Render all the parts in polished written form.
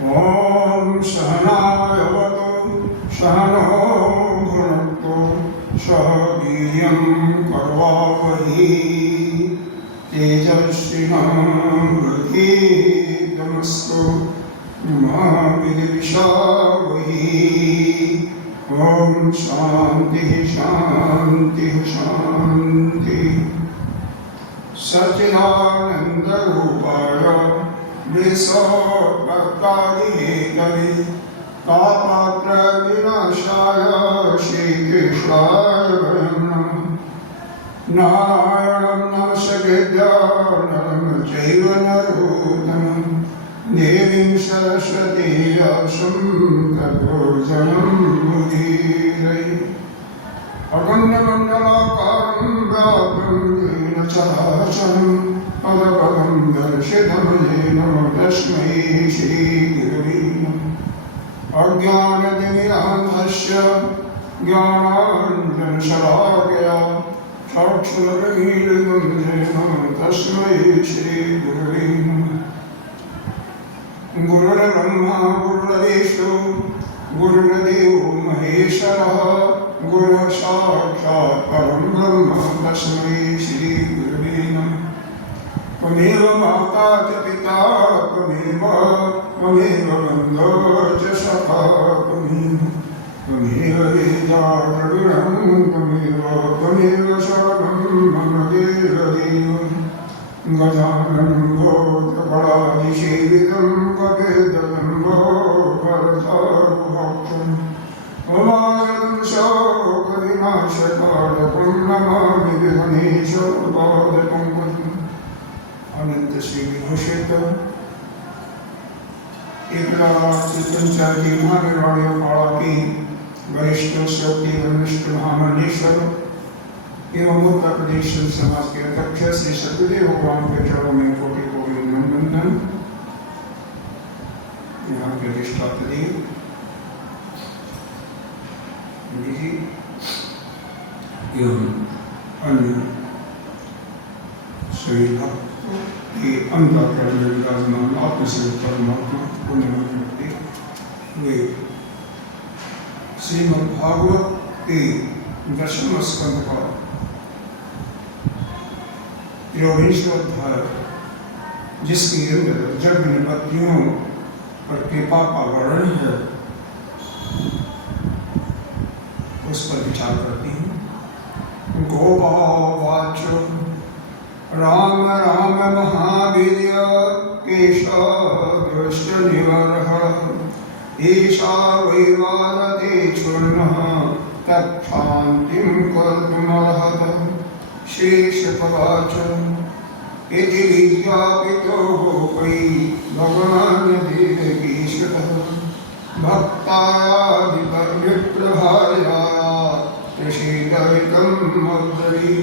ओम सहनावतु सहनो भुनक्तु सह वीर्यं करवावहै तेजस्विनावधीतमस्तु मा विद्विषावहै। ओम शांति शांति शांति। सच्चिदानंदरूपाय विश्वभक्तादिहेतवे तापत्रयविनाशाय श्रीकृष्णाय वयं नमः। नारायणं नमस्कृत्य नरं चैव नरोत्तमं देवीं सरस्वतीं व्यासं ततो जयमुदीरये। अखण्डमण्डलाकारं व्याप्तं येन चराचरं पदपदं दर्शितं येन तस्मै श्रीगुरवे नमः। अज्ञानतिमिरान्धस्य ज्ञानाञ्जनशलाकया चक्षुरुन्मीलितं येन तस्मै श्रीगुरवे नमः। गुरुर्ब्रह्मा गुरुर्विष्णु गुरुर्देवो महेश्वरः गुरुः साक्षात् परं ब्रह्म तस्मै श्रीगुरवे नमः। त्वमेव माता च पिता त्वमेव बन्धो च सखा त्वमेव वेदाद्रविणं त्वमेव शरणं मम देवदेवं। गजाननं भूतगणाधिसेवितं कपितजम्बो भरतारुभक्षम् उमानं शोकविनाशकारकं नमामि विघ्नेश्वरपादपङ्कजम्। अनंत श्री विभूषित एकलाचितंचारी महाविराणीय काला की वरिष्ठ शक्ति वरिष्ठ महामंडलेश्वर एवं उत्तर प्रदेश समाज के अध्यक्ष श्री सतगुरुदेव भगवान के चरणों में कोटि कोटि नमन। यहाँ के अधिष्ठाता देव जी एवं अन्य सभी भक्त के अंतःकरण में विराजमान आत्मस्वरूप परमात्मा को नमन करते हुए श्रीमद्भागवत के दशम स्कंध का 13वां अध्याय जिसके अंदर जग निपत्तियों पर कृपा का वर्णन है उस पर विचार करती हूँ। गोपावाच राम राम महावीर्य केशवदृष्टनिवरः ईशा वैवादते चूर्णः तत्क्षान्तिं कर्तुमर्हत। शेषपवाच इति विज्ञापितोः वै भगवान् देवकीशतः भक्तायादिपर्यप्रभाया प्रसीदवितं मद्दरी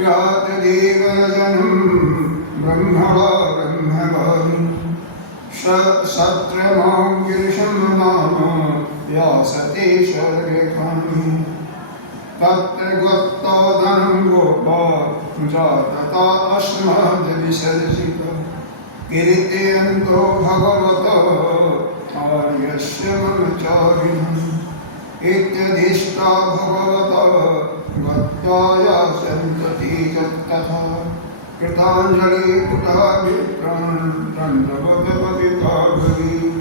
यातदेवजनं ब्रह्मवा ब्रह्मवान् सत्रमां गिरिशं नाम व्यासते शररेखानि तत्र गत्तोदनं गोपा जातता अस्मद्विसर्जितः कीर्तयन्तो भगवतः आर्यस्य मनुचारिणः इत्यधिष्ठा भगवतः गत्वाया सन्तति तथा कृताञ्जलि कुटा विप्रं दण्डवत् पतिता भवेत्।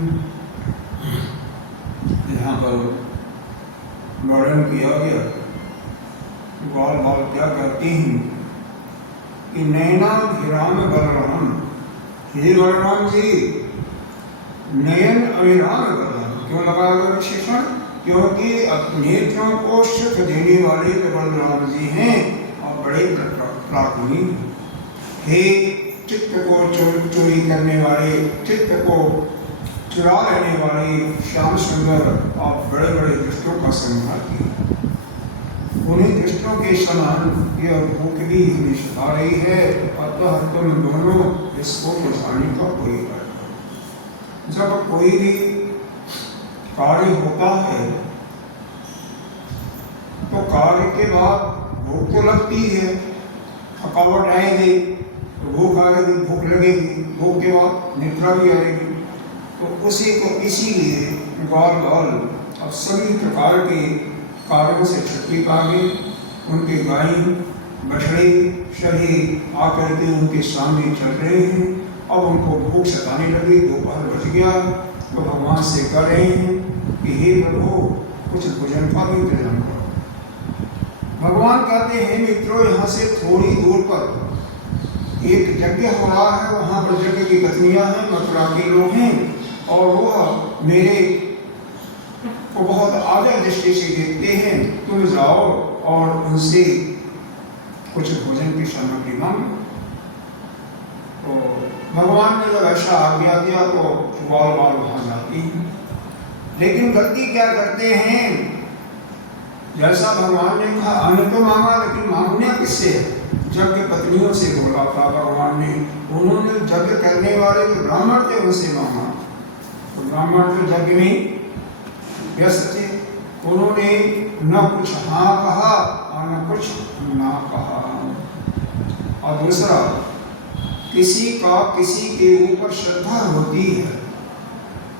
यहाँ पर वर्णन किया गया ग्वाल बाल क्या कहती हैं कि नयनाभिराम बलराम, हे बलराम जी नयन अभिराम बलराम क्यों लगाया गया विशेषण? क्योंकि नेत्रों को सुख देने वाले तो बलराम जी हैं और बड़े पराक्रमी। हे चित्त को चोरी करने वाले, चित्त को चुरा लेने वाले श्याम सुंदर और बड़े बड़े दुष्टों का संहार किया। उन्हीं दुष्टों के समान यह भूख भी हमें सता रही है। अतः तुम दोनों इसको बुझाने का कोई कर। जब कोई भी कार्य होता है तो कार्य के बाद भूख तो लगती है, थकावट आएगी तो भूख आएगी, भूख लगेगी, भूख के बाद निद्रा भी आएगी। तो उसी को इसीलिए गौर गौर अब सभी प्रकार के कार्यों से छुट्टी पा गए। उनके गाय बछड़े सभी आकर के उनके सामने चल रहे हैं। अब उनको भूख सताने लगी, दोपहर बच गया तो भगवान से कह रहे हैं कि हे प्रभु कुछ भोजन का भी इंतजाम करो। भगवान कहते हैं मित्रों, यहाँ से थोड़ी दूर पर एक यज्ञ हो रहा है, वहाँ पर यज्ञ की पत्नियां हैं, मथुरा के लोग हैं और वह मेरे को बहुत आदर दृष्टि से देखते हैं। तुम जाओ और उनसे कुछ भोजन की सामग्री मांगो। तो भगवान ने जब ऐसा आज्ञा दिया तो बाल बाल वहां जाती हैं। लेकिन गलती क्या करते हैं, जैसा भगवान ने कहा अन्न तो मांगा, लेकिन मांगने किससे? यज्ञ पत्नियों से बोला था भगवान ने। उन्होंने यज्ञ करने वाले जो ब्राह्मण थे उनसे मांगा, तो ब्राह्मण जो यज्ञ में व्यस्त थे, उन्होंने न कुछ हाँ कहा और न कुछ ना कहा। और दूसरा, किसी का किसी के ऊपर श्रद्धा होती है।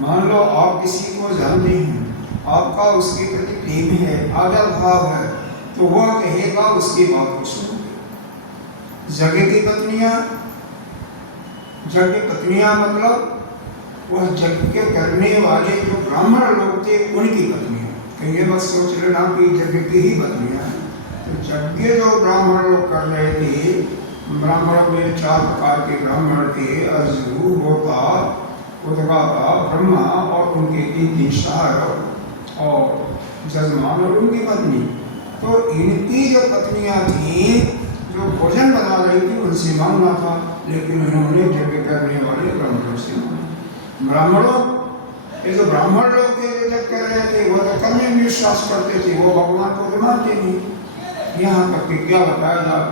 मान लो आप किसी को जानते हैं, आपका उसके प्रति प्रेम है, आदर भाव है, तो वह कहेगा उसकी बात को सुनो। यज्ञ की पत्नियां मतलब वह यज्ञ करने वाले जो ब्राह्मण लोग थे उनकी पत्नियां। कहीं ये मत सोच लेना कि यज्ञ की ही पत्नियां। तो यज्ञ जो ब्राह्मण लोग कर रहे थे, ब्राह्मणों में 4 प्रकार के ब्राह्मण थे, अर्जु, होता, उद्गाता, ब्रह्मा और उनके 3 सहायक और जजमान और उनकी पत्नी। तो इनकी जो पत्नियां थी जो भोजन बना रही थी उनसे मांगना था, लेकिन उन्होंने यज्ञ करने वाले ब्राह्मणों से मांगा। ब्राह्मणों ये जो ब्राह्मण लोग थे जो यज्ञ कर रहे थे वो तो कर्म में विश्वास करते थे, वो भगवान को तो मानते नहीं। यहाँ तक कि क्या बताया जाए,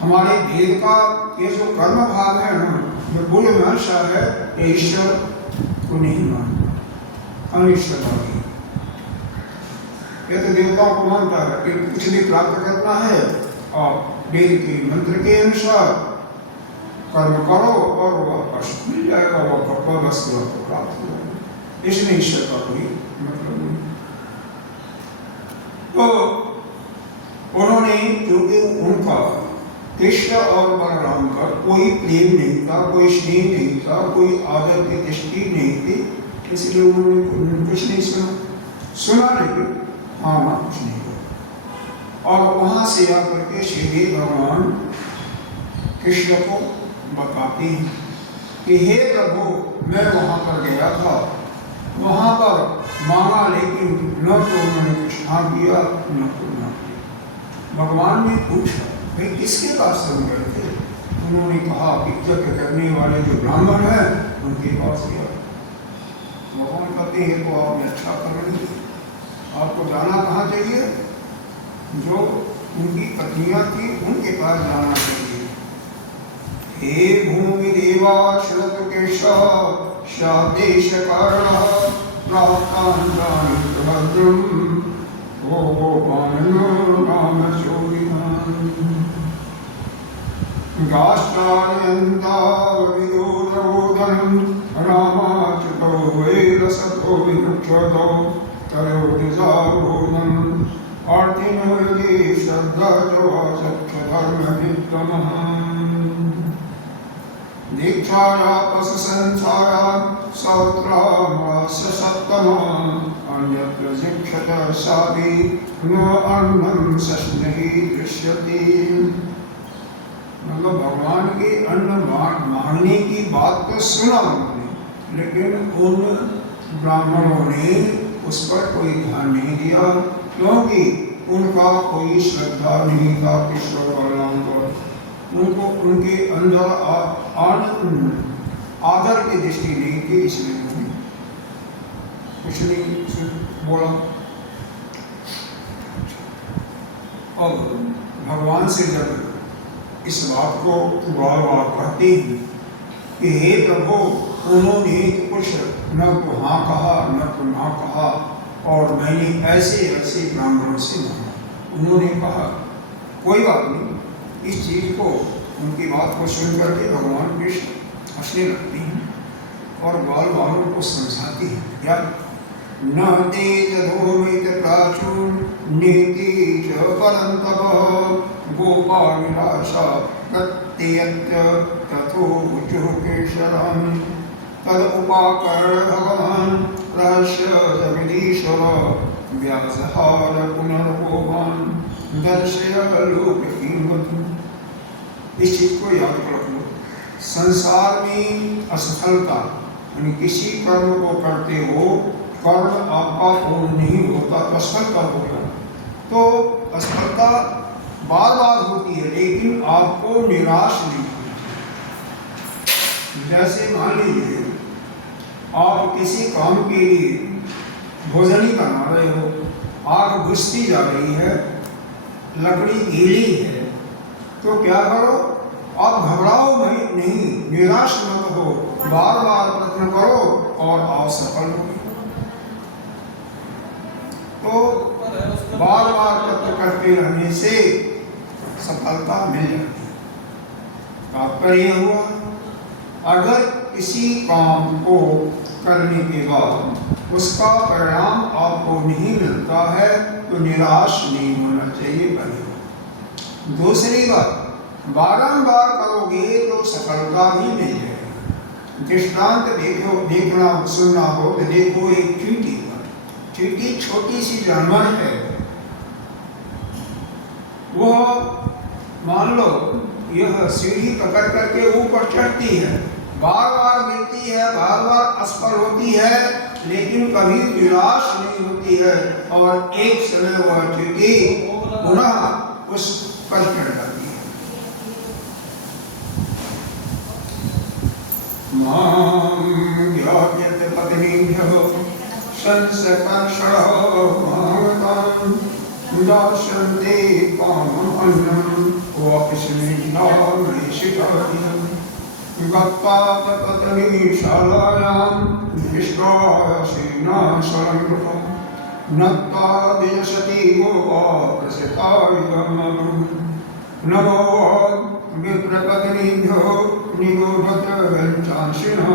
हमारे वेद का ये जो कर्म भाव है ना, जो मूल मंशा है, ये ईश्वर को नहीं मानता, अनिश्वरवादी। ये तो देवताओं को मानता है कि कुछ भी प्राप्त करना है और वेद के मंत्र के अनुसार कर्म करो और वह कष्ट मिल जाएगा, वह कपड़ा वस्तु को प्राप्त हो जाएगा। इसमें ईश्वर का कोई मतलब नहीं। तो उन्होंने, क्योंकि उनका कृष्ण और बलराम का कोई प्रेम नहीं था, कोई स्नेह नहीं था, कोई आदर की दृष्टि नहीं थी, इसलिए उन्होंने कुछ नहीं सुना लेकिन हाँ ना कुछ नहीं हुआ। और वहां से आकर के श्री भगवान कृष्ण को बताते हैं कि हे प्रभु, मैं वहां पर गया था, वहां पर मांगा, लेकिन न तो उन्होंने कुछ हाँ किया न तो ना किया। भगवान ने पूछा भाई किसके पास तुम गए थे? उन्होंने कहा कि यज्ञ करने वाले जो ब्राह्मण हैं उनके पास गया। भगवान कहते हैं तो आपने अच्छा कर रहे थे, आपको जाना कहाँ चाहिए? जो उनकी पत्नियां थी उनके पास जाना चाहिए। हे भूमि देवा श्रुत केशव शादेश कारणः प्राप्तानि भद्रम ओ गोपानो नाम चोरिणाम् गाश्चार्यन्ता विदुरवोदनं रामाच्युतो वैरसतो विमुख्यतो तयोर्निजारोधम् आर्तिनो यदि श्रद्धा च वाचक्षधर्मविद्मः दीक्षाया पशुसंसारा सौत्रामास्य सप्तमः अन्यत्र शिक्षत सापि न अन्नं सस्नेहि दृश्यते। मतलब भगवान के अन्न मांगने की बात तो सुना उन्होंने, लेकिन उन ब्राह्मणों ने उस पर कोई ध्यान नहीं दिया, क्योंकि उनका कोई श्रद्धा नहीं था कृष्ण बलराम पर। उनको उनके अंदर आदर की दृष्टि नहीं थी, इसलिए उन्होंने कुछ नहीं बोला। और भगवान से जब इस बात को बार बार कहते हैं कि हे प्रभु, उन्होंने कुछ न तो हाँ कहा न तो ना कहा, और मैंने ऐसे ऐसे ब्राह्मणों से मांगा। उन्होंने कहा कोई बात नहीं। इस चीज को, उनकी बात को सुन करके भगवान कृष्ण हंसने लगते हैं और ग्वाल वालों को समझाती है क्या न तेजोमित प्राचुर नीति च परंतप गोपाल निराशा प्रत्ययत्य तथोचुः केशरम् तद उपाकर्ण भगवान रहस्य जगदीश्वर व्यासहार पुनर्भोवान दर्शय लोक। इस चीज को याद रख लो, संसार में असफलता यानी किसी कर्म को करते हो, कर्म आपका पूर्ण नहीं होता तो असफलता होगा। तो असफलता बार बार होती है, लेकिन आपको निराश नहीं होना। जैसे मान लीजिए आप किसी काम के लिए भोजन ही बना रहे हो, आग बुझती जा रही है, लकड़ी गीली है, तो क्या करो, आप घबराओ नहीं, निराश मत हो, बार बार प्रयत्न करो और आप सफल हो। तो बार बार प्रयत्न करते रहने से सफलता मिल जाती है। तात्पर्य हुआ, अगर किसी काम को करने के बाद उसका परिणाम आपको नहीं मिलता है तो निराश नहीं होना चाहिए। पहले दूसरी बात, बारंबार करोगे तो सफलता भी मिल जाएगी। दृष्टांत देखना सुनना हो तो देखो एक चींटी पर, चींटी छोटी सी जानवर है, वह मान लो यह सीढ़ी पकड़ करके ऊपर चढ़ती है, बार बार गिरती है, बार बार असफल होती है, लेकिन कभी निराश नहीं होती है और एक समय वह चींटी पुनः उस पर चढ़ जाती है। मां ज्ञायते पत्नीभ्यो संसकर्षणो मागतां दाशन्ते कामम् अन्नं वापिष्मिन्नामृषिकार्यम् गत्वा पतनीशालायां निष्कासेनाशरङ्कृतं नत्वा विजसति गोपाप्रसितायमम् नमो विप्रपत्नीभ्यो निगोभद्रवञ्चांसिनः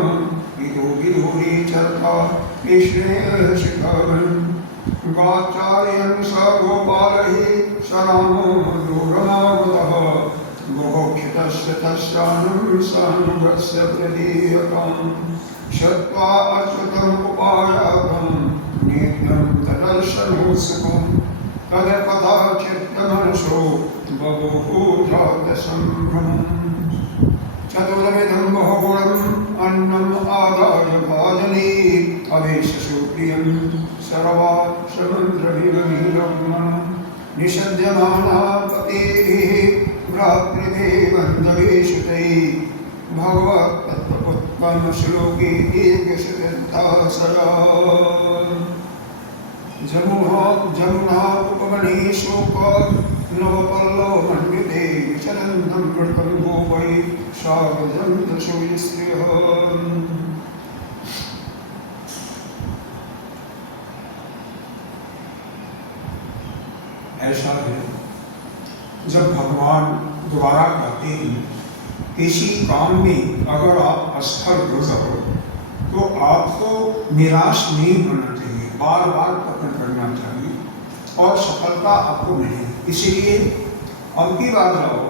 इतो विदुरी चर्ता कृष्णेशिखवन् गाचार्यन् स गोपालैः स रामो दूरमागतः बहुक्षितस्य तस्यानं सानुगस्य प्रदीयताम् श्रुत्वा अच्युतम् उपायातं नित्यं तदर्शनोत्सुकम् तदपदाचित्तमनसो बभूव जातसम्भ्रमम् चतुर्विधं बहुगुणम् अन्नम् आदाय भाजने अवेशसुप्रियं सर्वाक्षमन्त्रभिरमीलं निषद्यमाना पतेभिः भ्रातृभिः बन्धुभिः भगवत्तत्त्वपुत्तम श्लोके एकशतदासरा जमुना उपवने शोक नवपल्लव मण्डिते विचरन्तं वृतं गोपै शारदं दशोस्त्रियः। ऐसा है जब भगवान दोबारा कहते हैं किसी काम में अगर आप असफल हो जाओ तो आपको निराश नहीं होना चाहिए, बार बार प्रयत्न करना चाहिए और सफलता आपको मिलेगी। इसीलिए अब की बात रहो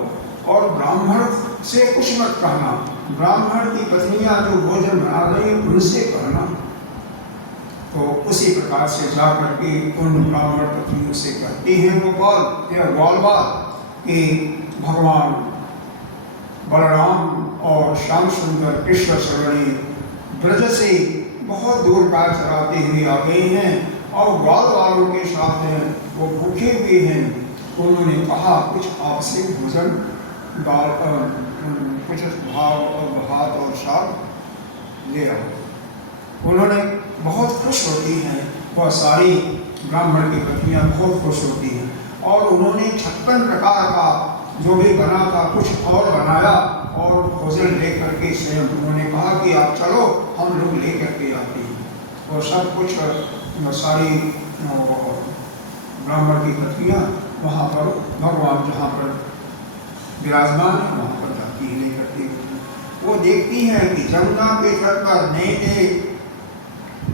और ब्राह्मण से कुछ मत कहना, ब्राह्मण की पत्नियां जो भोजन बना रही उनसे कहना। तो उसी प्रकार से जा करके उन ब्राह्मण पत्नियों से कहते हैं गोपाल या ग्वालवाल कि भगवान बलराम और श्याम सुंदर कृष्ण शरणी ब्रज से बहुत दूर पैर चलाते हुए आ गए हैं और ग्वाल वालों के साथ हैं, वो भूखे हुए हैं। उन्होंने कहा कुछ आपसे भोजन दाल कुछ भात और साग ले आओ। उन्होंने बहुत खुश होती हैं, वह सारी ब्राह्मण की पत्नियां बहुत खुश होती हैं और उन्होंने 56 प्रकार का जो भी बना था कुछ और बनाया और भोजन लेकर के स्वयं उन्होंने कहा कि आप चलो हम लोग लेकर के आते हैं। और सब कुछ सारी ब्राह्मण की पत्नियां वहाँ पर भगवान जहाँ पर विराजमान है वहाँ पर जाती है लेकर के। वो देखती हैं कि जमुना के तट पर नए नए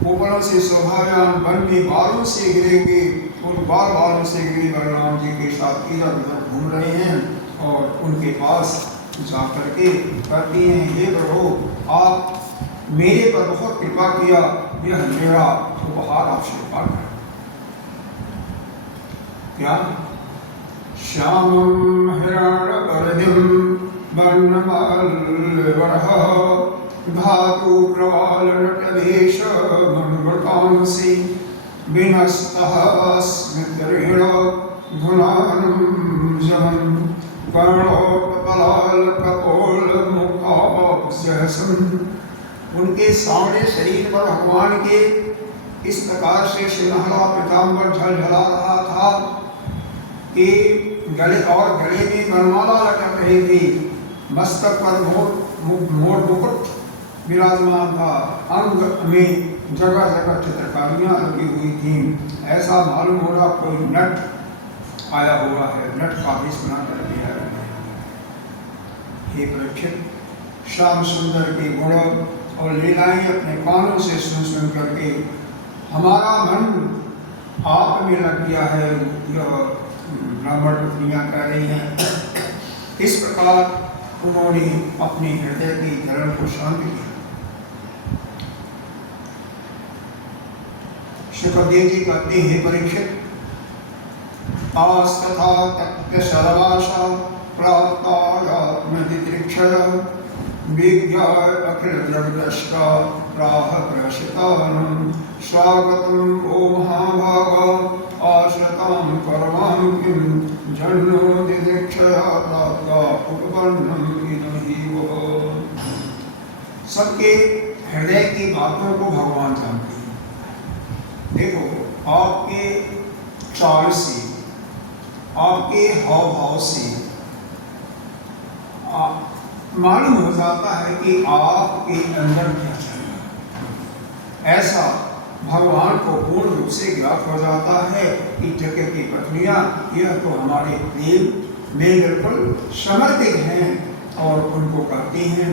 ऊपरों से शोभायान वन में बालों से गिरेंगे, उन बालों से गिरे बलराम जी के साथ इधर उधर घूम रहे हैं और उनके पास जा करके कहती हैं, हे प्रभु आप मेरे पर बहुत कृपा किया, यह मेरा उपहार आप स्वीकार करें। क्या? श्यामं हिरण्यवर्णिं वर्णमाल्यवरः धातु प्रवालनटवेश मन्मथांसि विनस्तः स्मितऋण धुनानं जमन् कर्णोत्पलालकपोलमुखाब्जहसन्। उनके सामने शरीर पर भगवान के इस प्रकार से सुनहरा पीताम्बर झलझला रहा था कि गले में वरमाला लटक रही थी, मस्तक पर मोर मुकुट विराजमान था, अंग में जगह जगह चित्रकारियां लगी हुई थीं। ऐसा मालूम हो रहा कोई नट आया हुआ है, नट का भी स्मरण कर दिया है। हे परीक्षित, श्याम सुंदर के गुण और लीलाएं अपने कानों से सुन करके हमारा मन आप में लग गया है, यह ब्राह्मण पत्नियां कह रही हैं। इस प्रकार उन्होंने अपने हृदय की जलन को शांत किया। सुखदेव जी कहते हैं, परीक्षित आस्तथा तत्व सर्वाशा प्राप्तात्मदिदृक्षया विज्ञाय अखिल जगदष्टा प्राह प्रशितानं स्वागतं ओ महाभागा आश्रितां परमां किं जन्नो दिदृक्षया प्राप्ता उपपन्नं इदं वो। सबके हृदय की बातों को भगवान जानते हैं। देखो, आपके चाल से, आपके हाव भाव से मालूम हो जाता है कि आपके अंदर क्या चल रहा है। ऐसा भगवान को पूर्ण रूप से ज्ञात हो जाता है कि जगत की पत्नियां यह तो हमारे प्रेम में बिल्कुल समर्पित हैं और उनको कहते हैं,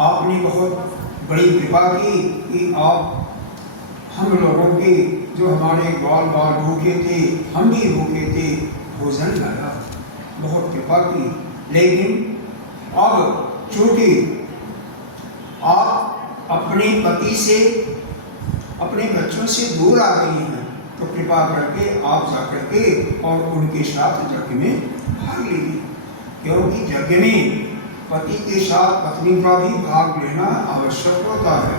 आपने बहुत बड़ी कृपा की कि आप हम लोगों के जो हमारे बाल भूखे थे, हम भी भूखे थे, भोजन लाया, बहुत कृपा की। लेकिन अब चूंकि आप अपने पति से, अपने बच्चों से दूर आ गई हैं, तो कृपा करके आप जाकर के और उनके साथ यज्ञ में भाग लीजिए, क्योंकि यज्ञ में पति के साथ पत्नी का भी भाग लेना आवश्यक होता है।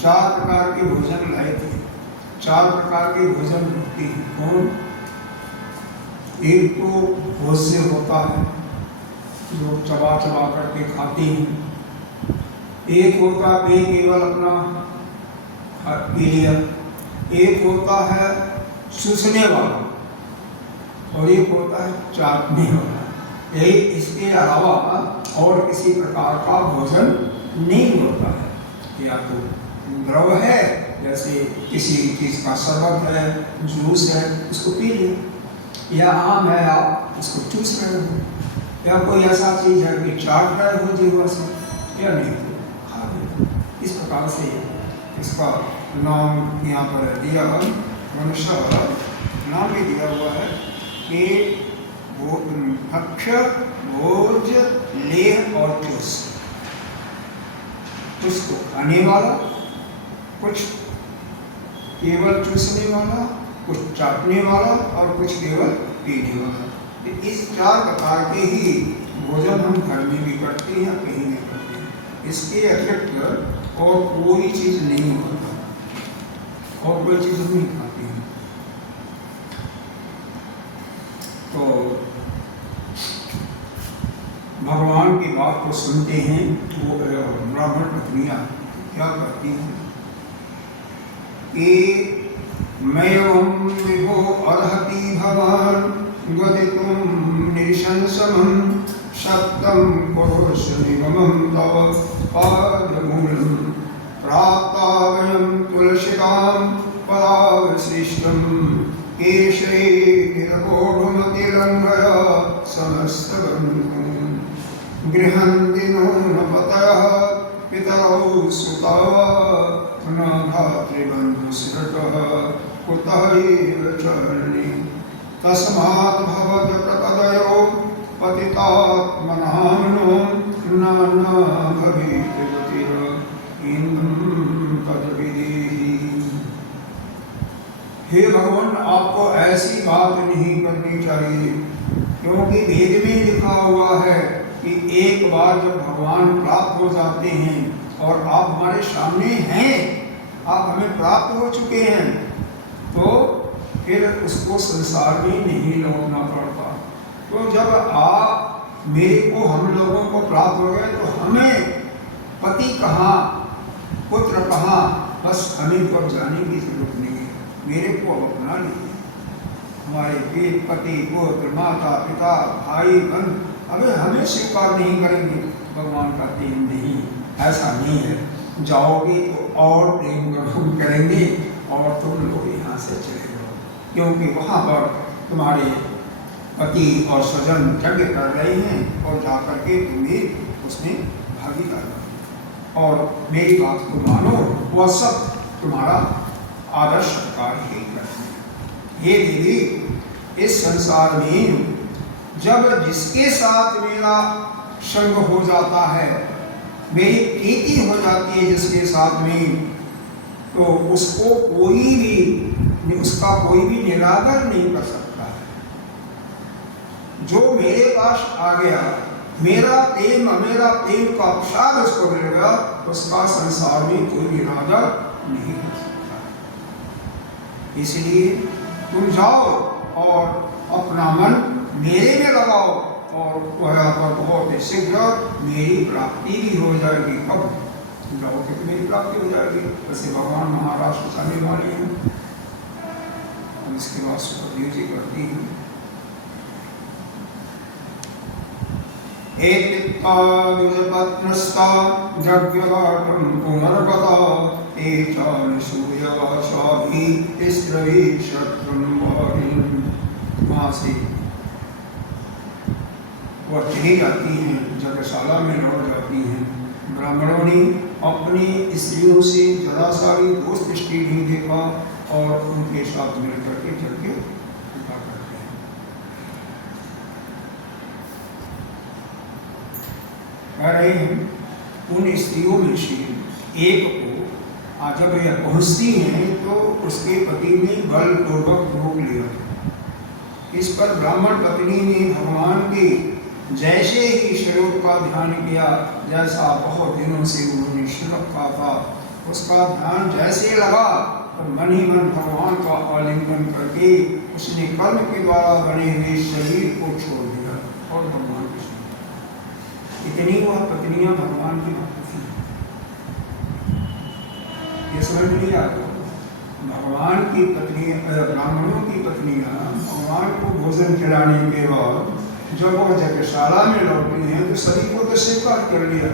चार प्रकार के भोजन लाए थे, चार प्रकार के भोजन होते हैं। कौन? एक तो भोज्य होता है जो चबा चबा करके खाते हैं, एक होता है केवल अपना के लिए, एक होता है चूसने वाला और एक होता है चाटने वाला। यही, इसके अलावा और किसी प्रकार का भोजन नहीं होता है। या तो द्रव है, जैसे किसी चीज का शरबत है, जूस है, उसको पी लें, या आम है आप उसको चूस रहे हो, या कोई ऐसा चीज है कि चाट रहे हो जीवा से, या नहीं तो खा रहे। इस प्रकार से इसका नाम यहाँ पर दिया, मनुष्य नाम भी दिया हुआ है कि भक्ष्य, भोज, लेह और चूस। कुछ को खाने वाला, कुछ केवल चूसने वाला, कुछ चाटने वाला और कुछ केवल पीने वाला। इस चार प्रकार के ही भोजन हम घर में भी करते हैं, कहीं नहीं करते हैं। इसके अतिरिक्त और कोई चीज नहीं होता, और कोई चीज हम नहीं खाते हैं। तो भगवान की बात को सुनते हैं, वो ब्राह्मण पत्नियां क्या करती हैं कि मयं विभो अर्हति भवान् गदितुं निशंसनं शक्तं पुरुषनिगमं तव पादमूलं प्राप्ता वयं तुलसितां पदावशिष्टं केशे निरवोढुमतिलङ्घय समस्तबन्धून् गृहन्ति नूनपतयः पितरौ सुता न भ्रातृबन्धुस्मृतः कुतः एव चरणे तस्मात् भवत प्रतदयो पतितात्मनां न भवेत् गतिः इन्द्रं तद्विधेहि। हे भगवान, आपको ऐसी बात नहीं करनी चाहिए, क्योंकि वेद में लिखा हुआ है कि एक बार जब भगवान प्राप्त हो जाते हैं और आप हमारे सामने हैं, आप हमें प्राप्त हो चुके हैं, तो फिर उसको संसार में नहीं लौटना पड़ता। तो जब आप मेरे को, हम लोगों को प्राप्त हो गए, तो हमें पति कहाँ, पुत्र कहाँ, बस हमें तो अब जाने की जरूरत नहीं है। मेरे को अब अपना लीजिए। हमारे पेट, पति, पुत्र, माता, पिता, भाई, बहन अबे हमें स्वीकार नहीं करेंगे। भगवान कहते हैं नहीं, ऐसा नहीं है। जाओगे तो और प्रेम करेंगे और तुम लोग यहाँ से चले जाओ, क्योंकि वहाँ पर तुम्हारे पति और स्वजन यज्ञ कर रहे हैं और जाकर के तुम्हें उसमें भागीदार बनो और मेरी बात को मानो। वह सब तुम्हारा आदर्श कार्य ही करते हैं। ये देवी, इस संसार में जब जिसके साथ मेरा संग हो जाता है, मेरी प्रीति हो जाती है जिसके साथ में, तो उसको कोई भी, उसका कोई भी निरादर नहीं कर सकता है। जो मेरे पास आ गया, मेरा प्रेम का प्रसाद उसको मिल गया, उसका संसार में कोई निरादर नहीं कर सकता। इसलिए तुम जाओ और अपना मन मेरे में लगाओ और वह पर बहुत शीघ्र मेरी प्राप्ति भी हो जाएगी। कब जाओ कि मेरी प्राप्ति हो जाएगी। वैसे भगवान महाराज जाने वाले हैं। हम इसके बाद सुखदेव जी करती हैं, पत्नस्ता जज्ञवाटं पुनर्गता एचान सूर्यवासाभि स्त्रवी शत्रुं वारिन्। वहाँ से वह चली जाती हैं, यज्ञशाला में लौट जाती हैं। ब्राह्मणों ने अपनी स्त्रियों से जरा सा भी दोष दृष्टि नहीं देखा और उनके साथ मिलकर के यज्ञ पूरा करते हैं। कह रहे हैं उन स्त्रियों में से एक को जब यह पहुँचती हैं तो उसके पति ने बलपूर्वक रोक लिया। इस पर ब्राह्मण पत्नी ने भगवान के जैसे ही श्लोक का ध्यान किया, जैसा बहुत दिनों से उन्होंने श्लोक का था, उसका ध्यान जैसे लगा तो मन ही मन भगवान का आलिंगन करके उसने कर्म के द्वारा बने हुए शरीर को छोड़ दिया और भगवान के साथ। इतनी वह पत्नियां भगवान की भक्त थी। ये समझ लिया, भगवान की पत्नी, ब्राह्मणों की पत्नियां भगवान को भोजन खिलाने के बाद जब वह यज्ञशाला में लौटी हैं तो सभी को तो स्वीकार कर लिया,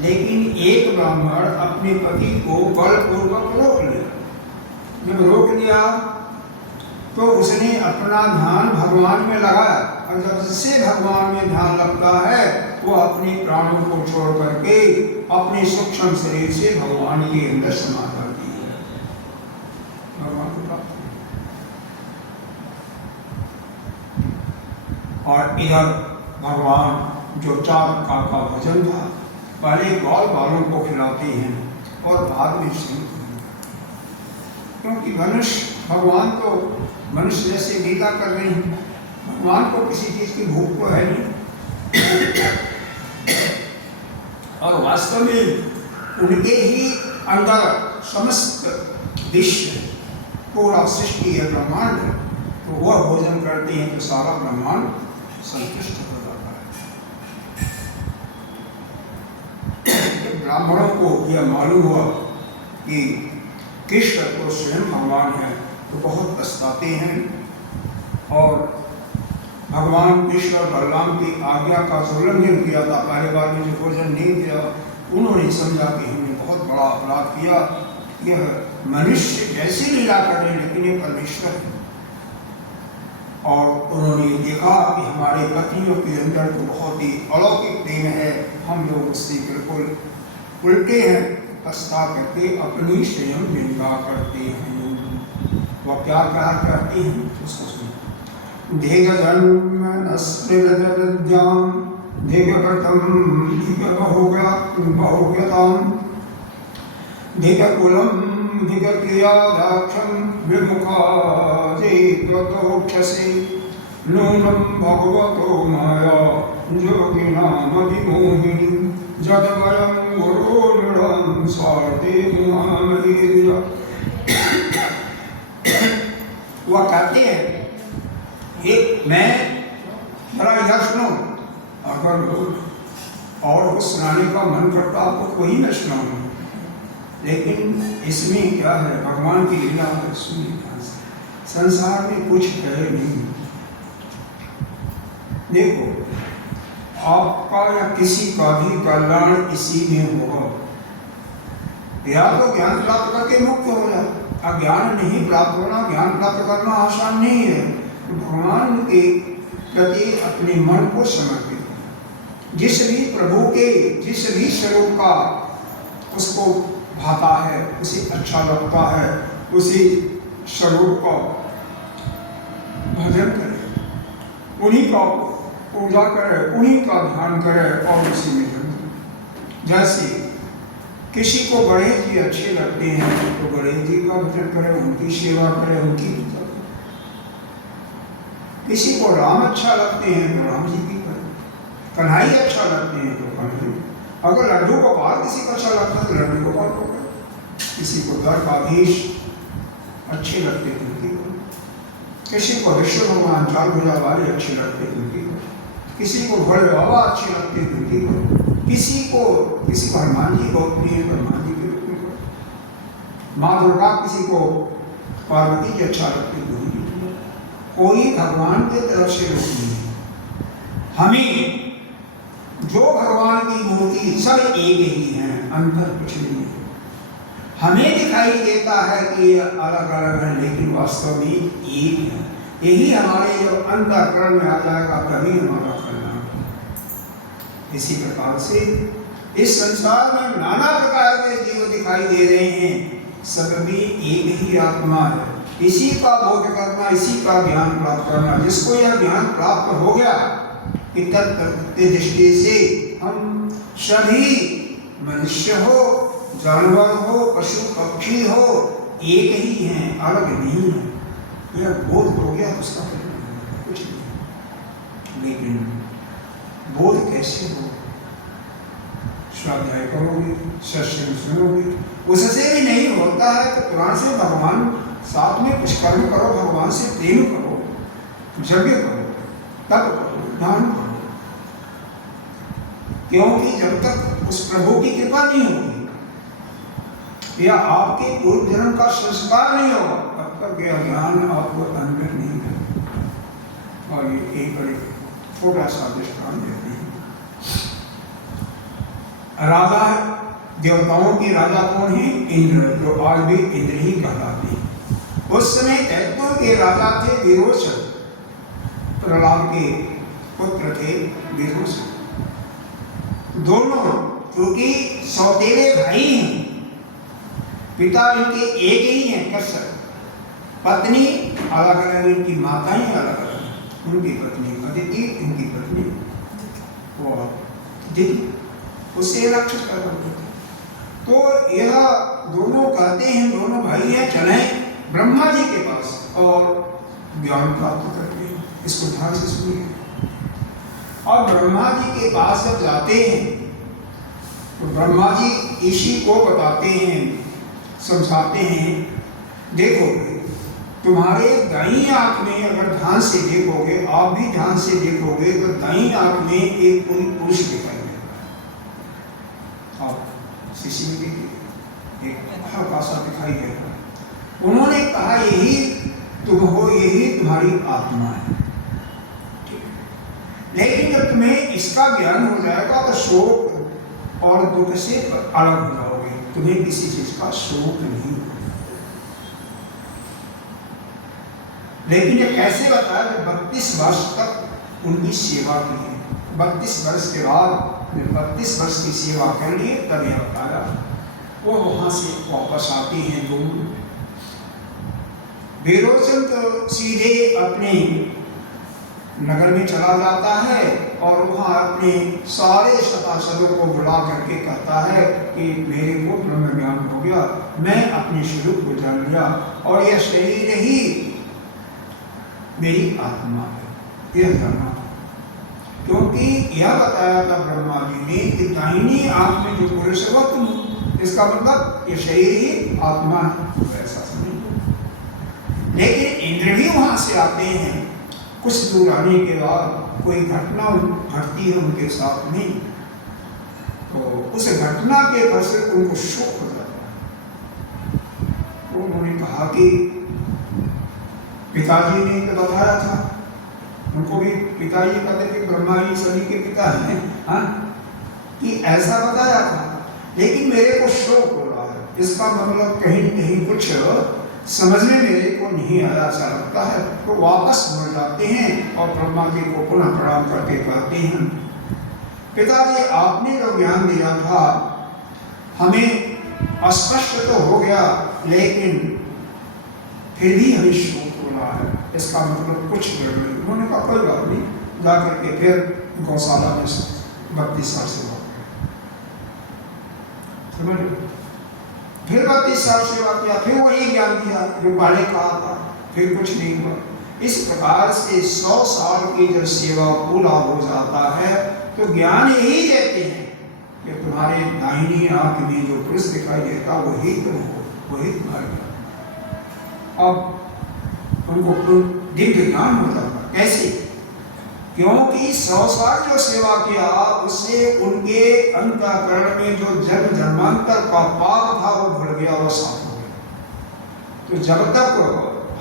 लेकिन एक ब्राह्मण अपने पति को बलपूर्वक रोक लिया। जब रोक लिया तो उसने अपना ध्यान भगवान में लगाया, और जब से भगवान में ध्यान लगता है वो अपने प्राणों को छोड़ करके अपने सूक्ष्म शरीर से भगवान के अंदर समा जाती है। भगवान को प्राप्त। और इधर भगवान जो चार प्रकार का भोजन था, पहले ग्वाल बालों को खिलाते हैं और बाद में सिंह, क्योंकि मनुष्य, भगवान तो मनुष्य जैसे लीला कर रहे हैं, भगवान को किसी चीज की भूख तो है नहीं। और वास्तव में उनके ही अंदर समस्त विश्व, पूरा सृष्टि है, ब्रह्मांड है, तो वह भोजन करते हैं तो सारा ब्रह्मांड संतुष्ट हो जाता है। ब्राह्मणों को यह मालूम हुआ कि कृष्ण तो स्वयं भगवान है, तो बहुत पछताते हैं और भगवान कृष्ण और बलराम की आज्ञा का उल्लंघन किया था। पहले बार में जो भोजन नहीं दिया, उन्होंने समझा कि हमने बहुत बड़ा अपराध किया। यह मनुष्य जैसी लीला कर रहे, लेकिन ये परमेश्वर है और उन्होंने देखा कि हमारे पत्नियों के अंदर तो बहुत ही अलौकिक प्रेम है, हम लोग उससे बिल्कुल उल्टे हैं, पछता करके अपनी स्वयं निंदा करते हैं। वह क्या कहा करते हैं उसको सुनो। देह जन्म विद्याम देह प्रथम बहुगताम देह कुलम देह क्रियादाक्षम विमुखा जेत्वक्षसे नूनम भगवतो माया योगिनामधिमोहिनी जदवयं गुरुर्निरं स्वार्थे मुहामहेर्य। वह कहते हैं एक मैं बड़ा यह सुनो, अगर और कुछ सुनाने का मन करता आपको तो वही मैं सुनाऊंगा, लेकिन इसमें क्या है भगवान की लीला है, सुनिए। संसार में कुछ है नहीं। देखो आपका या किसी का भी कल्याण इसी में होगा, या तो ज्ञान प्राप्त करके मुक्त हो जाए, अज्ञान नहीं प्राप्त होना, ज्ञान प्राप्त करना आसान नहीं है। भगवान के प्रति अपने मन को समर्पित करें, जिस भी प्रभु के जिस भी स्वरूप का उसको भाता है, उसे अच्छा लगता है, उसी स्वरूप का भजन करे, उन्हीं का पूजा करे, उन्हीं का ध्यान करे और उसी में जन्म। जैसे किसी को गणेश जी अच्छे लगते हैं तो गणेश जी का भजन करे, उनकी सेवा करे, उनकी पूजा करे। किसी को राम अच्छा लगते हैं तो राम जी की करे, कन्हैया अच्छा लगते हैं तो कन्हैया। अगर लड्डू गोपाल किसी को अच्छा लगता है तो लड्डू गोपाल को करे, किसी को द्वारकाधीश अच्छे लगते हैं उनकी करे, किसी को विष्णु भगवान चार भुजा वाले अच्छे लगते हैं उनकी करे, किसी को भोले बाबा अच्छे लगते हैं उनकी करे, किसी को हनुमान जी बहुत प्रिय है हनुमान जी के रूप में करो, माँ दुर्गा किसी को पार्वती जी अच्छा लगती है, कोई भगवान के तरफ से रोक नहीं है। हमें जो भगवान की मूर्ति सब एक ही है, अंतर कुछ नहीं है। हमें दिखाई देता है कि ये अलग अलग है, लेकिन वास्तव में एक है। यही हमारे जब अंतःकरण में आ जाएगा तभी हमारा कल्याण। इसी प्रकार से इस संसार में नाना प्रकार के जीव दिखाई दे रहे हैं, सब में एक ही आत्मा है। इसी का बोध करना, इसी का ज्ञान प्राप्त करना। जिसको यह ज्ञान प्राप्त हो गया कि तत्प्रकृति दृष्टि से हम सभी मनुष्य हो, जानवर हो, पशु पक्षी हो, एक ही हैं, अलग नहीं है। यह बोध हो गया तो उसका कुछ नहीं। लेकिन बोध कैसे हो? स्वाध्याय करोगे, सत्संग सुनोगे, उससे भी नहीं होता है तो कुरान से भगवान साथ में कुछ कर्म करो, भगवान से प्रेम करो, यज्ञ करो, तप करो, दान करो। क्योंकि जब तक उस प्रभु की कृपा नहीं होगी या आपके पूर्व जन्म का संस्कार नहीं होगा, तब तक यह ज्ञान आपको अंदर नहीं होगा। और ये एक बड़े छोटा सा दृष्टांत देते हैं। राजा देवताओं के राजा कौन है? इंद्र, जो आज भी इंद्र ही कहलाते हैं। उस समय दैत्यों के राजा थे विरोचन, प्रहलाद के पुत्र थे विरोचन। दोनों क्योंकि सौतेले भाई हैं, पिता इनके एक ही हैं कश्यप, पत्नी अलग अलग, इनकी माताएं अलग अलग। उनकी पत्नी अदिति, इनकी पत्नी वो दिति, उससे राक्षस पैदा होते थे। तो यह दोनों कहते हैं, दोनों भाई हैं, चले ब्रह्मा जी के पास और ज्ञान प्राप्त करते हैं। इसको ध्यान से सुनिए। और ब्रह्मा जी के पास जब जाते हैं तो ब्रह्मा जी इसी को बताते हैं, समझाते हैं। देखोगे तुम्हारे दाईं आंख में अगर ध्यान से देखोगे, आप भी ध्यान से देखोगे तो दाईं आंख में एक पुरुष दिखाई देगा। आप शीशी में देखिए, एक हल्का सा दिखाई देगा। उन्होंने कहा यही तुम हो, यही तुम्हारी आत्मा है। लेकिन जब तुम्हें इसका ज्ञान हो जाएगा तो शोक और दुख से अलग हो जाओगे, तुम्हें किसी चीज का शोक नहीं होगा। लेकिन ये कैसे बताया कि 32 वर्ष तक उनकी सेवा की है। 32 वर्ष के बाद 32 वर्ष की सेवा कर लिए तब यह बताया। वो वहाँ से वापस आते हैं दोनों। विरोचन तो सीधे अपने नगर में चला जाता है और वहाँ अपने सारे सभासदों को बुला करके कहता है कि मेरे को ब्रह्म ज्ञान हो गया, मैं अपने स्वरूप को जान लिया और यह शरीर ही मेरी आत्मा है, यह जानना। क्योंकि यह बताया था ब्रह्मा जी ने कि दाहिनी आंख में जो पुरुष है वह तुम, इसका मतलब ये शरीर ही आत्मा है, ऐसा समझ। लेकिन इंद्र भी वहां से आते हैं। कुछ दूर आने के बाद कोई घटना घटती है उनके साथ में, तो उस घटना के वजह से उनको शोक हो जाता है। तो उन्होंने कहा कि पिताजी ने तो बताया था, उनको भी पिताजी कहते थे, ब्रह्मा जी सभी के पिता हैं, हाँ, कि ऐसा बताया था, लेकिन मेरे को शोक हो रहा है। इसका मतलब कहीं कहीं कुछ समझने मेरे को नहीं आया, ऐसा लगता है। तो वापस मुड़ जाते हैं और ब्रह्मा जी को पुनः प्रणाम करके कहते हैं, पिताजी आपने जो ज्ञान दिया था हमें अस्पष्ट तो हो गया, लेकिन फिर भी हमें शोक हो रहा है, इसका मतलब कुछ गड़बड़ी। उन्होंने कहा कोई बात नहीं, जा करके फिर गौशाला में 32 साल से समझ लो। फिर 32 साल सेवा किया, फिर वही ज्ञान दिया जो पहले कहा था, फिर कुछ नहीं हुआ। इस प्रकार से 100 साल की जब सेवा पूरा हो जाता है तो ज्ञान यही देते हैं कि तुम्हारे दाहिनी आंख में जो पुरुष दिखाई देता वही तुम हो, वही तुम्हारे। अब उनको दिव्य ज्ञान हो जाता। कैसे? क्योंकि 100 साल जो सेवा किया उससे उनके अंतःकरण में जो जन्म जन्मांतर का पाप था वो भर गया, वो साफ हो गया। तो जब तक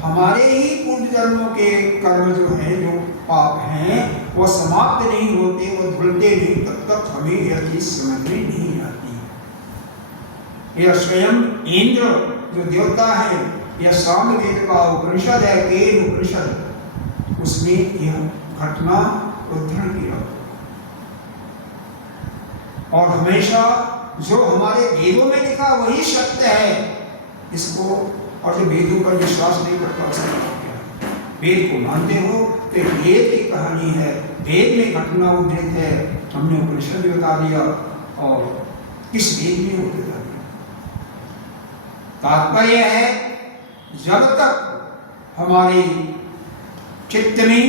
हमारे ही पूर्व जन्मों के कर्म जो हैं, जो पाप हैं, वो समाप्त नहीं होते, वो धुलते नहीं, तब तक हमें यह चीज समझ में नहीं आती। यह स्वयं इंद्र जो देवता है, यह सामवेद का उपनिषद है, केन उपनिषद, उसमें यह घटना उद्धरण किया। और हमेशा जो हमारे वेदों में लिखा वही सत्य है। इसको, और जो वेदों पर विश्वास नहीं करता उसका क्या? वेद को मानते हो तो वेद की कहानी है, वेद में घटना उद्धृत है, हमने उपनिषद बता दिया और किस वेद में वो बता दिया। तात्पर्य है जब तक हमारे चित्त में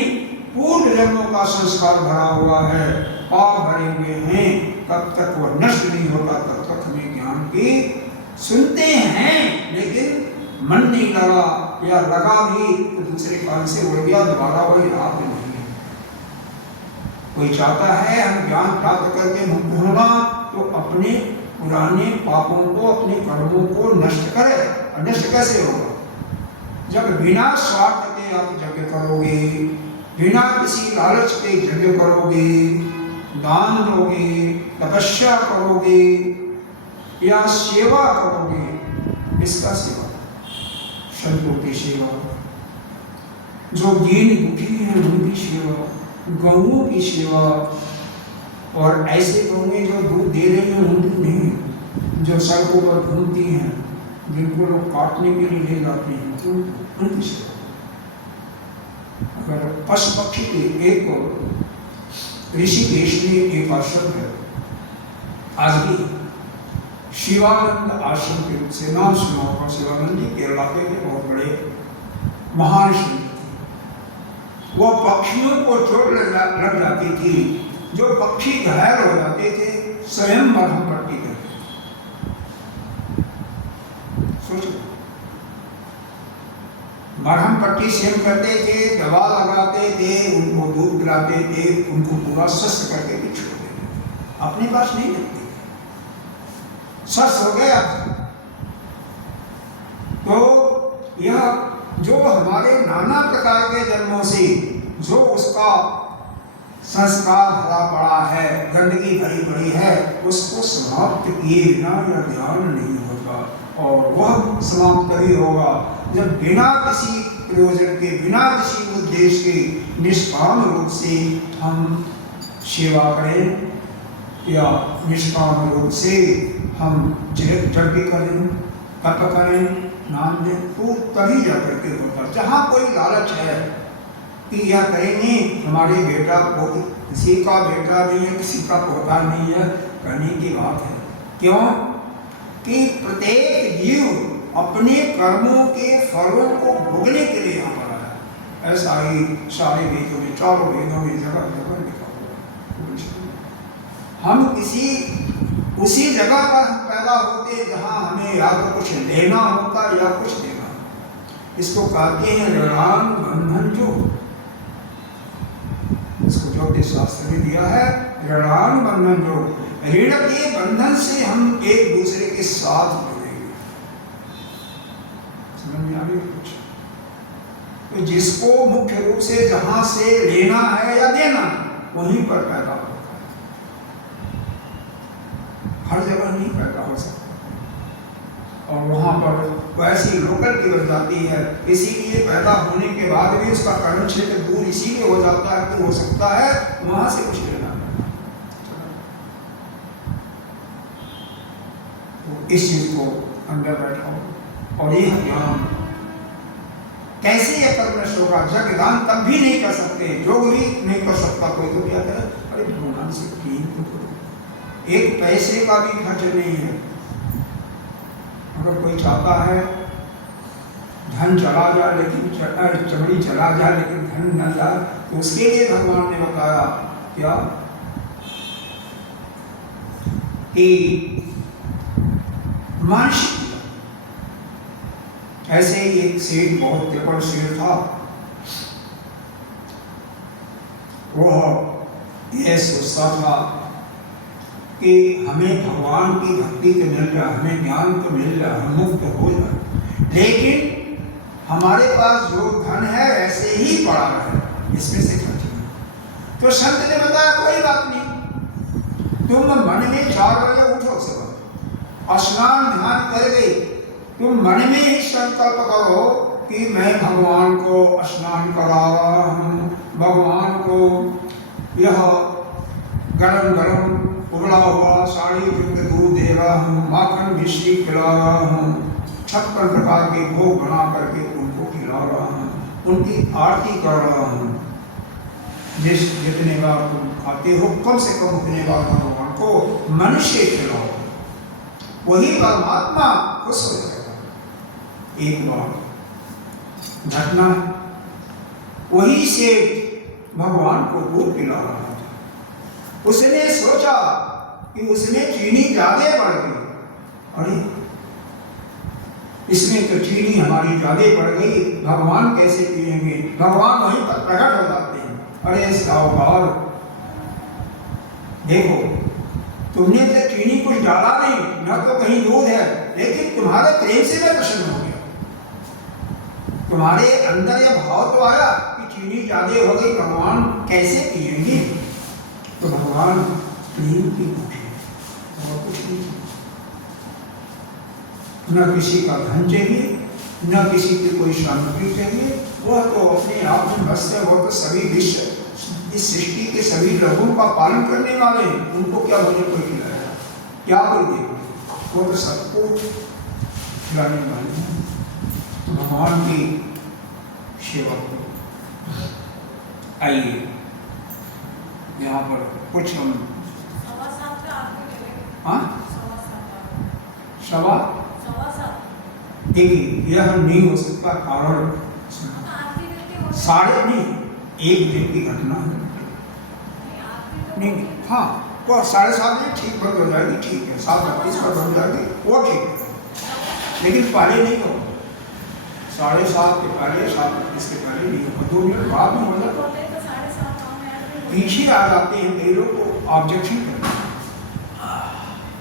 पूर्ण जन्मों का संस्कार भरा हुआ है, पाप भरे हुए हैं, तब तक वह नष्ट नहीं होता, तब तक हमें ज्ञान की सुनते हैं, लेकिन मन नहीं लगा, या लगा भी तो दूसरे कान से उड़ गया, दोबारा वही रात नहीं है। कोई चाहता है हम ज्ञान प्राप्त करके मुक्त होना, तो अपने पुराने पापों को, अपने कर्मों को नष्ट करे। नष्ट कैसे होगा? जब बिना स्वार्थ के आप यज्ञ करोगे, बिना किसी लालच के यज्ञ करोगे, दान दोगे, तपस्या करोगे या सेवा करोगे, इसका सेवा, संतों की सेवा, जो दीन दुखी हैं उनकी सेवा, गौओं की सेवा, और ऐसे गौएं जो दूध दे रही हैं उनकी नहीं, जो सड़कों पर घूमती हैं, जिनको लोग काटने के लिए ले जाते हैं, उनकी सेवा। अगर पशु पक्षी के एक ऋषिकेश में एक आश्रम है, आज भी शिवानंद आश्रम के रूप से नाम सुना होगा। शिवानंद जी केरला के बहुत बड़े महान ऋषि थे। वो पक्षियों को चोट लग जाती थी, जो पक्षी घायल हो जाते थे स्वयं मरहम पट्टी करते। सोचो, मरहम पट्टी सेम करते थे, दवा लगाते थे, उनको दूध पिलाते थे, उनको पूरा स्वस्थ करके भी छोड़ देते थे, अपने पास नहीं रखते थे। स्वस्थ हो गया तो यह जो हमारे नाना प्रकार के जन्मों से जो उसका संस्कार भरा पड़ा है, गंदगी भरी पड़ी है, उसको समाप्त किए बिना यह ध्यान नहीं होगा। और वह समाप्त तभी होगा जब बिना किसी प्रयोजन के बिना किसी उद्देश्य के निष्काम रूप से हम सेवा करें या निष्काम रूप से हम यज्ञ करें, तप करें, नाम दें, तो तभी जाकर के होता। जहाँ कोई लालच है कि यह करेंगे, हमारे बेटा को, किसी का बेटा नहीं है, किसी का पोता नहीं है, करने की बात है। क्यों कि प्रत्येक जीव अपने कर्मों के फलों को भोगने के लिए यहाँ पर आया। ऐसा ही सारे वेदों में, चारों वेदों में जगह जगह लिखा हुआ। हम किसी उसी जगह पर पैदा होते जहाँ हमें या तो कुछ लेना होता या कुछ देना। इसको कहते हैं ऋणान बंधन जो, इसको ज्योतिष शास्त्र में दिया है ऋणान बंधन जो। ऋण के बंधन से हम एक दूसरे के साथ जुड़ेंगे। समझ में आ रही कुछ? तो जिसको मुख्य रूप से जहां से लेना है या देना, वहीं पर पैदा होता है, हर जगह नहीं पैदा हो सकता। और वहां पर वैसी लोकल की बन जाती है, इसीलिए पैदा होने के बाद भी उसका कर्म क्षेत्र दूर इसीलिए हो जाता है कि हो सकता है वहां से कुछ लेना। तो इस चीज को अंदर बैठाओ। और ये ज्ञान कैसे यह कर्म नष्ट होगा? जग दान तब भी नहीं कर सकते, योग भी नहीं कर सकता कोई। तो क्या करे? अरे भगवान से प्रेम तो करो। एक पैसे का भी खर्च नहीं है। अगर कोई चाहता है धन चला जाए लेकिन चमड़ी चला जाए लेकिन धन न जाए, तो उसके लिए भगवान ने बताया क्या कि मानसिक। ऐसे ही एक सेठ, बहुत कृपण सेठ था, वह यह सोचता था कि हमें भगवान की भक्ति तो मिल रहा, हमें ज्ञान तो मिल रहा, हम मुक्त हो जाए, लेकिन हमारे पास जो धन है ऐसे ही पड़ा है, इसमें से खर्च नहीं। तो संत ने बताया कोई बात नहीं, तुम मन में 4 बजे उठो, सुबह स्नान ध्यान करके तुम मन में ही संकल्प करो कि मैं भगवान को स्नान करा रहा हूँ, भगवान को यह गरम गरम उबला हुआ साड़ी युक्त दूध दे रहा हूँ, माखन मिश्री खिला रहा हूँ, 56 प्रकार के भोग बना करके उनको खिला रहा हूँ, उनकी आरती कर रहा हूँ। जितने बार तुम खाते हो कम से कम उतने बार भगवान को मन से खिलाओ, वही परमात्मा खुश हो जाएगा। एक बार घटना, वही से भगवान को दूध पिला रहा था। उसने सोचा कि उसमें चीनी ज्यादा बढ़ गई। अरे इसमें तो चीनी हमारी ज्यादा बढ़ गई, भगवान कैसे पिएंगे? भगवान वहीं पर प्रकट हो जाते हैं। अरे साहूकार देखो, तुमने तो चीनी कुछ डाला नहीं, न तो कहीं दूध है, लेकिन तुम्हारे प्रेम से मैं प्रसन्न हो गया। तुम्हारे अंदर यह भाव तो आया कि चीनी ज्यादा हो गई, भगवान कैसे पिएंगे? तो भगवान प्रेम की भूखे और कुछ नहीं, न किसी का धन चाहिए, न किसी की कोई सामग्री चाहिए। वह तो अपने आप में बस है, वह तो सभी विश्व, इस सृष्टि के सभी लोगों का पालन करने वाले हैं। उनको क्या मुझे कोई खिलाएगा, क्या कोई देगा? वो तो सबको खिलाने वाले हैं। तो भगवान की सेवा करो। आइए यहाँ पर कुछ हम सवा देखिए, यह नहीं हो सकता कारण 1:30 एक दिन की घटना है। नहीं, हाँ, तो 7:30 बजे ठीक बंद हो जाएगी, ठीक है, 7:32 पर बन जाएगी, वो ठीक है, लेकिन पहले नहीं हो। 7:30 के पहले, 7:32 के पहले नहीं हो, 2 मिनट बाद में हो जाता। पीछे आ जाते हैं कई लोग, को ऑब्जेक्शन करते हैं,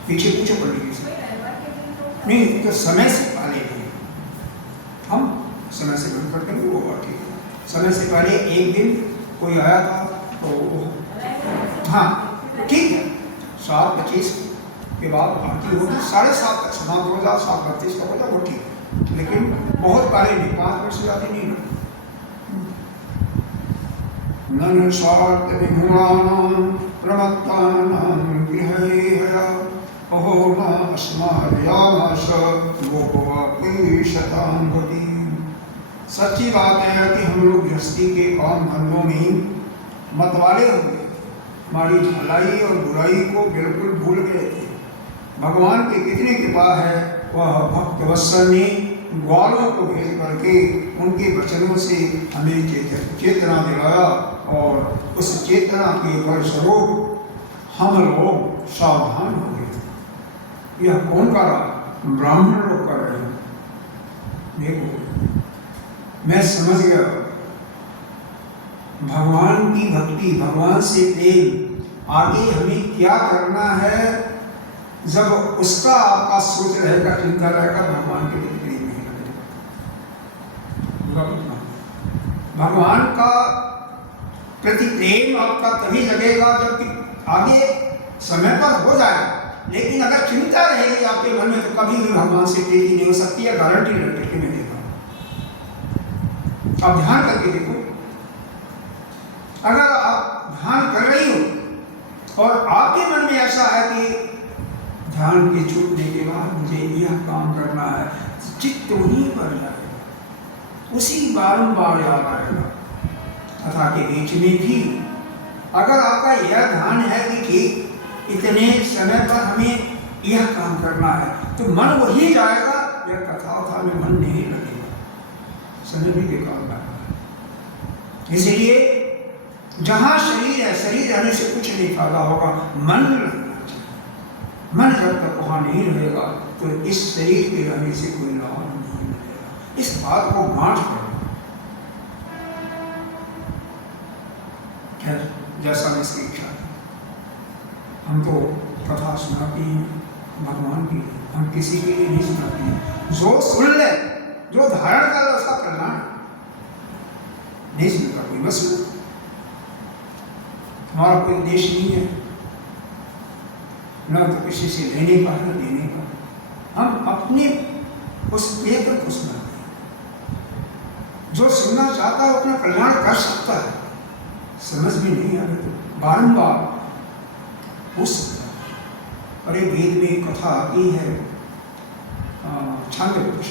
पीछे पूछो पड़ेगी नहीं, तो समय से पहले नहीं, हम समय से बंद करते हैं, वो ठीक है। समय से पहले एक दिन कोई आया था तो हाँ ठीक है, 7:25 के बाद आरती होगी, 7:30 तक समाप्त हो जाए, 7:32 का हो जाए, वो ठीक है, लेकिन बहुत पहले नहीं, 5 मिनट से ज़्यादा नहीं। नन स्वार्थ विमूढ़ानां प्रमत्तानां गृहैहया अहो न अस्मर्यामास गोपवापि शतां भवति। सच्ची बात है कि हम लोग गृहस्थी के काम धंधों में मतवाले हो गए, हमारी भलाई और बुराई को बिल्कुल भूल गए थे। भगवान की कितनी कृपा है, वह भक्त वत्सल ने ग्वालों को भेज करके उनके वचनों से हमें चेतना दिलाया और उस चेतना के फलस्वरूप हम लोग सावधान हो गए। यह कौन कर रहा? ब्राह्मण लोग कर रहे हैं। देखो, मैं समझ गया भगवान की भक्ति, भगवान से प्रेम आगे हमें क्या करना है। जब उसका आपका सोच रहेगा, चिंता रहेगा, भगवान के प्रति प्रेम नहीं लगेगा। भगवान का प्रति प्रेम आपका तभी लगेगा जबकि आगे समय पर हो जाए। लेकिन अगर चिंता रहेगी आपके मन में तो कभी भी भगवान से प्रीति नहीं हो सकती है, गारंटी करके मैं देता हूं। आप ध्यान करके देखो, अगर आप ध्यान कर रही हो और आपके मन में ऐसा है कि ध्यान के छूटने के बाद मुझे यह काम करना है, चित्त वहीं पर जाएगा, उसी बारंबार याद आएगा। तथा के बीच में भी अगर आपका यह ध्यान है कि ठीक इतने समय पर हमें यह काम करना है, तो मन वही जाएगा। यह कथा में मन नहीं लगेगा, समय भी बेकार लगेगा। इसलिए जहां शरीर है, शरीर रहने से कुछ नहीं फायदा होगा, मन रहना चाहिए। मन जब तक वहां नहीं रहेगा तो इस शरीर के रहने से कोई लाभ नहीं मिलेगा। इस बात को गांठ करो। खैर, जैसा इसकी इच्छा है, हम तो कथा सुनाते हैं भगवान की, हम किसी के लिए नहीं सुनाते हैं। जो सुन ले, जो धारण कर ले, उसका कल्याण। नहीं सुनता कोई, बस हमारा कोई उद्देश्य नहीं है, न तो किसी से लेने का न देने का। हम अपने उस पेपर को सुनाते हैं। जो सुनना चाहता है अपना कल्याण कर सकता है। समझ में नहीं आ रही तो बारंबार उस अरे वेद में कथा आती है, छांदोग्य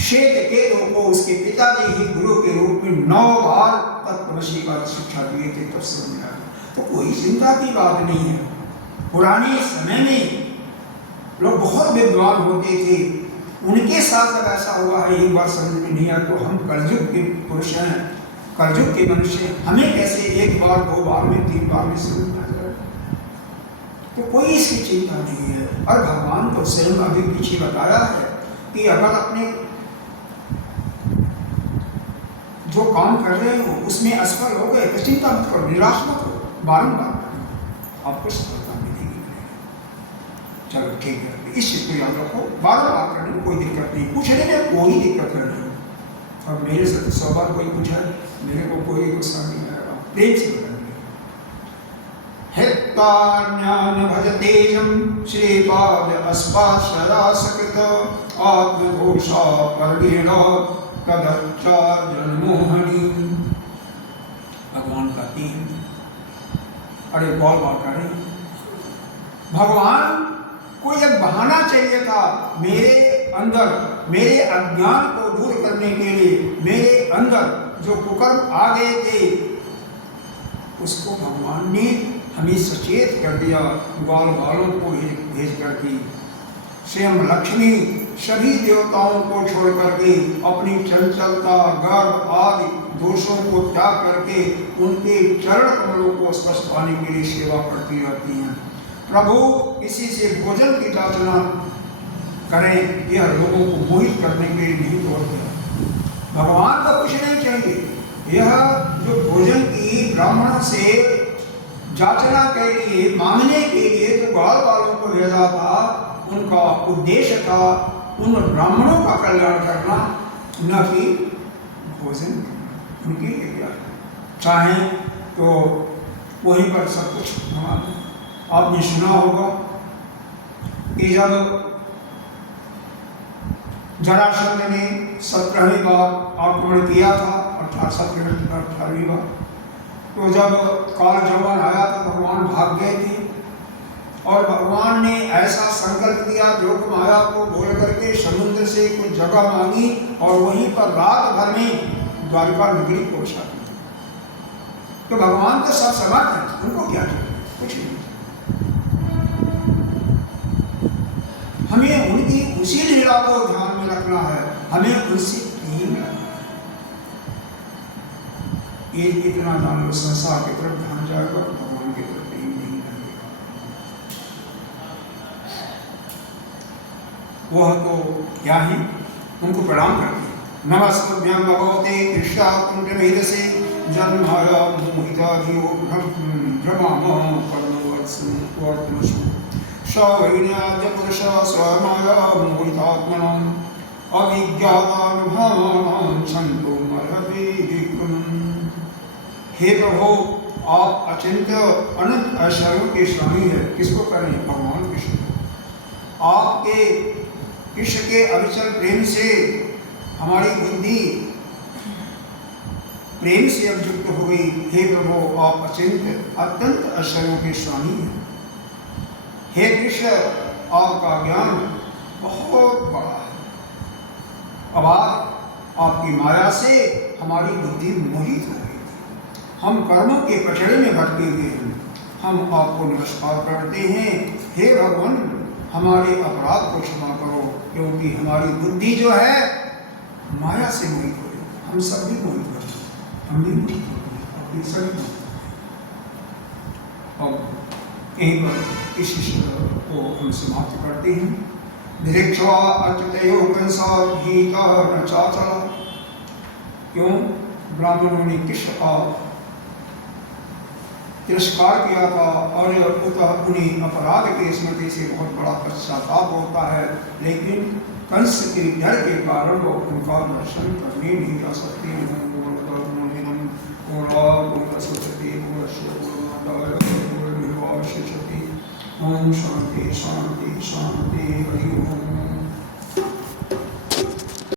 श्वेत केतु को उसके पिताजी ही गुरु के रूप में 9 बार तत्वमसी का शिक्षा दिए थे, तब से मिला। तो कोई चिंता की बात नहीं है। पुराने समय में लोग बहुत विद्वान होते थे, उनके साथ जब ऐसा हुआ है एक बार समझ में नहीं आया, तो हम कलयुग के पुरुष हैं, कलयुग के मनुष्य, हमें कैसे एक बार 2 बार में 3 बार में समझ में आ जाए। तो कोई इसकी चिंता नहीं है। और भगवान तो स्वयं अभी पीछे बताया है कि अगर अपने जो काम कर रहे हो उसमें असफल हो गए तो चिंता मत करो, निराश मत हो, बारंबार आपको सफलता मिलेगी। चलो ठीक है, इस चीज को याद रखो, बार-बार करने में कोई दिक्कत नहीं, पूछने में कोई दिक्कत नहीं। अब मेरे से तो 100 बार कोई पूछा है, मेरे को कोई गुस्सा नहीं आएगा, प्रेम से बताएंगे। हेत्तान्यान भजतेयं श्रीपाद अस्पाशरासकृत आत्मघोषा परगेण कदच्चा जनमोहनी। भगवान का तीन, अरे बार करें। भगवान को एक बहाना चाहिए था मेरे अंदर, मेरे अज्ञान को दूर करने के लिए। मेरे अंदर जो कुकर्म आ गए थे उसको भगवान ने हमें सचेत कर दिया, ग्वाल बालों को भेज करके। स्वयं लक्ष्मी सभी देवताओं को छोड़ करके अपनी चंचलता, गर्व आदि दोषों को त्याग करके उनके चरण कमलों को स्पर्श पाने के लिए सेवा करती रहती हैं। प्रभु किसी से भोजन की याचना करें, यह लोगों को मोहित करने के लिए नहीं तोड़ते। भगवान को कुछ नहीं चाहिए। यह जो भोजन की ब्राह्मण से याचना के लिए, मांगने के लिए जो ग्वाल बालों को भेजा था, उनका उद्देश्य था उन ब्राह्मणों का कल्याण करना, न कि भोजन उनके लिए। चाहे तो वहीं पर सब कुछ भगवान। आपने सुना होगा कि जब जरासंध ने 17वीं बार आक्रमण किया था, अर्थात 18वीं बार, तो जब काल जौवन आया तो भगवान भाग गए थे और भगवान ने ऐसा संकल्प दिया, योग माया को बोल करके समुद्र से कुछ जगह मांगी और वहीं पर रात भर में द्वारका नगरी पहुंचा दी। तो भगवान तो सब समर्थ हैं, उनको क्या चाहिए, कुछ नहीं। हमें उनकी उसी लीला को ध्यान में रखना है, हमें उनसे प्रेम रखना है। ये इतना जान लो, संसार की तरफ ध्यान जाएगा, भगवान की तरफ प्रेम नहीं लगेगा। वह तो क्या है, उनको प्रणाम करते हैं। नमस्कृभ्यं भगवते कृष्णाय जन्माय मोहिताधियो भ्रमामो कर्मवर्त्मसु सवैन्याद्य पुरुष स्वमाया मोहितात्मनाम् अविज्ञातानुभवानां सन्तो मर्हति विक्रमम्। हे प्रभु, आप अचिंत्य अनंत ऐश्वर्यों के स्वामी है। किसको करें? भगवान कृष्ण को। आपके कृष्ण के अविचल प्रेम से हमारी बुद्धि प्रेम से अब युक्त हो गई। हे प्रभु, आप अचिंत्य अत्यंत ऐश्वर्यों के स्वामी हैं। हे कृष्ण, आपका ज्ञान बहुत बड़ा है। अब आपकी माया से हमारी बुद्धि मोहित हो गई थी, हम कर्मों के पचड़े में भटके हुए हैं। हम आपको नमस्कार करते हैं। हे भगवान, हमारे अपराध को क्षमा करो, क्योंकि हमारी बुद्धि जो है माया से मोहित हो गई। हम सब भी मोहित हो गए, हम भी मोहित हो गए, सभी मोहित। अब यहीं पर इस श्लोक को हम समाप्त करते हैं। निरीक्षा अच्युतयो कंसाभीता न चाचला। क्यों? ब्राह्मणों ने कृष्ण का तिरस्कार किया था और उन्हें अपराध की स्मृति से बहुत बड़ा पश्चाताप होता है, लेकिन कंस के डर के कारण वो उनका दर्शन करने नहीं जा सकते। ओम शांति शांति शांति हरि ओम।